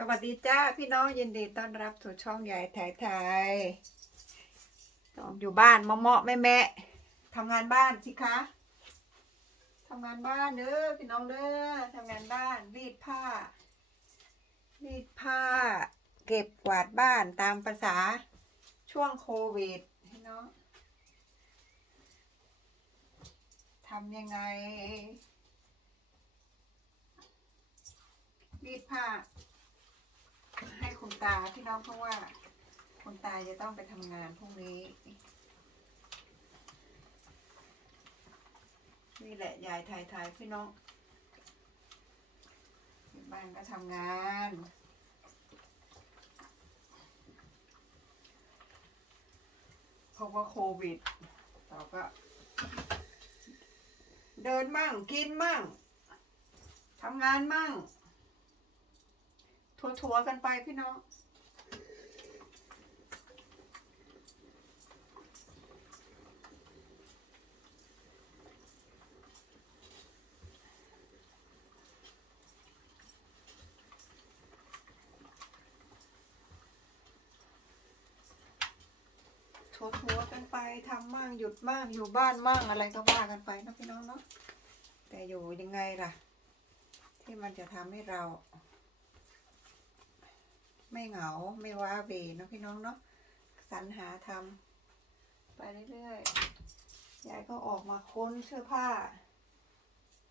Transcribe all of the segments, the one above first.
สวัสดีจ้าพี่น้องยินดีต้อนรับสู่ช่องใหญ่ไทยไทยต้องอยู่บ้านมาเมาะแม่แม่ทำงานบ้านสิคะทำงานบ้านเด้อพี่น้องเด้อทำงานบ้านรีดผ้า รีดผ้า เก็บกวาดบ้านตามภาษาช่วงโควิดพี่น้องทำยังไงรีดผ้า คุณตาพี่น้องเพราะว่า คุณตาจะต้องไปทำงานพรุ่งนี้ นี่แหละยายไทยไทยพี่น้องบ้านก็ทำงานเพราะว่าโควิดเราก็ เดินมั่งกินมั่งทำงานมั่ง ทัวๆกันไปพี่น้องทัวๆกันไปทำมั่งหยุดมั่งอยู่บ้านมั่งอะไรก็ว่ากันไปนะพี่น้องเนาะแต่อยู่ยังไงล่ะ ที่มันจะทำให้เรา ไม่เหงาไม่ว้าเวนอะพี่น้องเนาะสรรหาทำไปเรื่อยๆยายก็ออกมาค้นเสื้อผ้า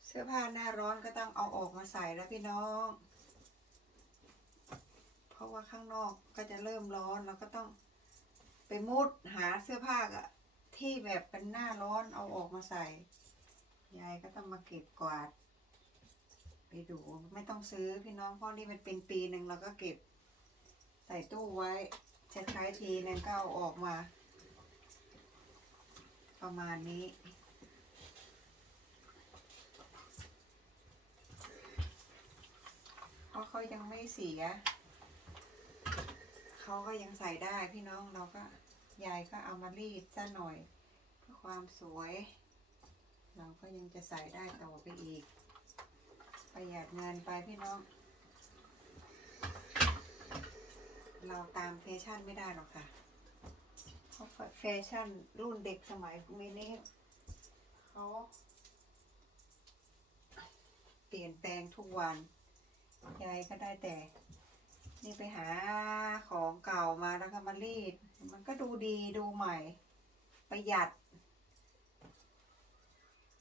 เสื้อผ้าหน้าร้อนก็ต้องเอาออกมาใส่แล้วพี่น้อง เพราะว่าข้างนอกก็จะเริ่มร้อนเราก็ต้องไปมุดหาเสื้อผ้าอะที่แบบเป็นหน้าร้อนเอาออกมาใส่ ยายก็ต้องมาเก็บกวาด ไปดูไม่ต้องซื้อพี่น้องเพราะนี่มันเป็นปีหนึ่งเราก็เก็บ ใส่ตู้ไว้จะใช้ทีนึงก็เอาออกมา ประมาณนี้ เพราะเขายังไม่เสีย เขาก็ยังใส่ได้พี่น้องเราก็ยายก็เอามารีดซะหน่อยเพื่อความสวย เราก็ยังจะใส่ได้ต่อไปอีก ประหยัดเงินไปพี่น้อง เราตามแฟชั่นไม่ได้หรอกค่ะเพราะแฟชั่นรุ่นเด็กสมัยมินี้เขาเปลี่ยนแปลงทุกวันยายก็ได้แต่ นี่ไปหาของเก่ามาแล้วก็มารีด มันก็ดูดีดูใหม่ ประหยัด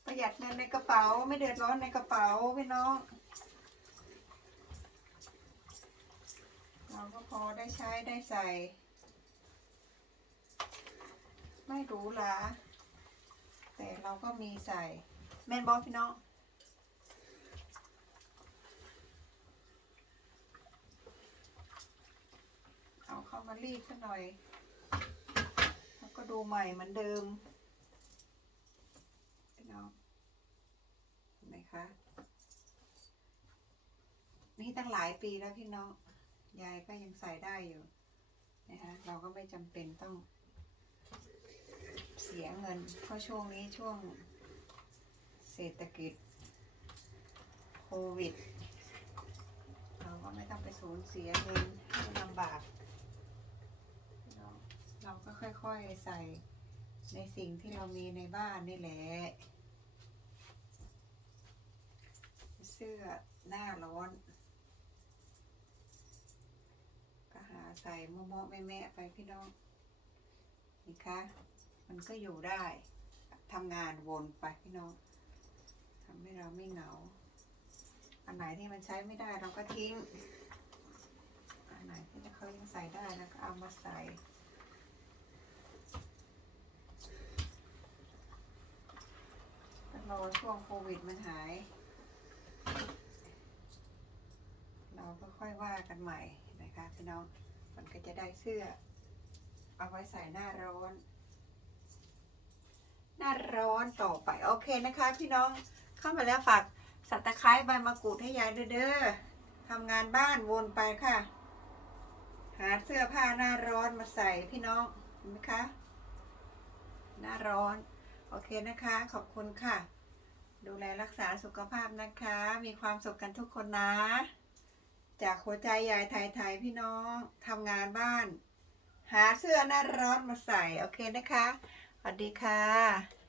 ประหยัดเงินในกระเป๋า ไม่เดือดร้อนในกระเป๋าพี่น้อง เราก็พอได้ใช้ได้ใส่ ไม่หรูหราแต่เราก็มีใส่ แม่นบอพี่น้องเอาเข้ามารีดซะหน่อย แล้วก็ดูใหม่เหมือนเดิมพี่น้องเห็นไหมคะนี่ตั้งหลายปีแล้วพี่น้อง ยายก็ยังใส่ได้อยู่นะคะเราก็ไม่จำเป็นต้องเสียเงิน เพราะช่วงนี้ช่วงเศรษฐกิจโควิด เราก็ไม่ต้องไปสูญเสียเงินให้ลำบาก เราเราก็ค่อยๆใส่ในสิ่งที่เรามีในบ้านนี่แหละเสื้อหน้าร้อน ก็หาใส่โมะๆแม่ไปพี่น้องนี่คะมันก็อยู่ได้ทำงานวนไปพี่น้องทำให้เราไม่เหงา อันไหนที่มันใช้ไม่ได้เราก็ทิ้ง อันไหนที่เขายังใส่ได้แล้วก็เอามาใส่รอช่วงโควิดมันหาย เราก็ค่อยว่ากันใหม่นะคะพี่น้อง มันก็จะได้เสื้อ เอาไว้ใส่หน้าร้อน หน้าร้อนต่อไปโอเคนะคะ พี่น้องเข้ามาแล้วฝากสัตว์ตะไคร้ใบมะกรูดให้ยายเด้อทำงานบ้านวนไปค่ะ หาเสื้อผ้าหน้าร้อนมาใส่พี่น้องเห็นไหมคะ หน้าร้อน โอเคนะคะ ขอบคุณค่ะ ดูแลรักษาสุขภาพนะคะ มีความสุขกันทุกคนนะ จากหัวใจยายไทยไทยพี่น้องทำงานบ้าน หาเสื้อหน้าร้อนมาใส่ โอเคนะคะ สวัสดีค่ะ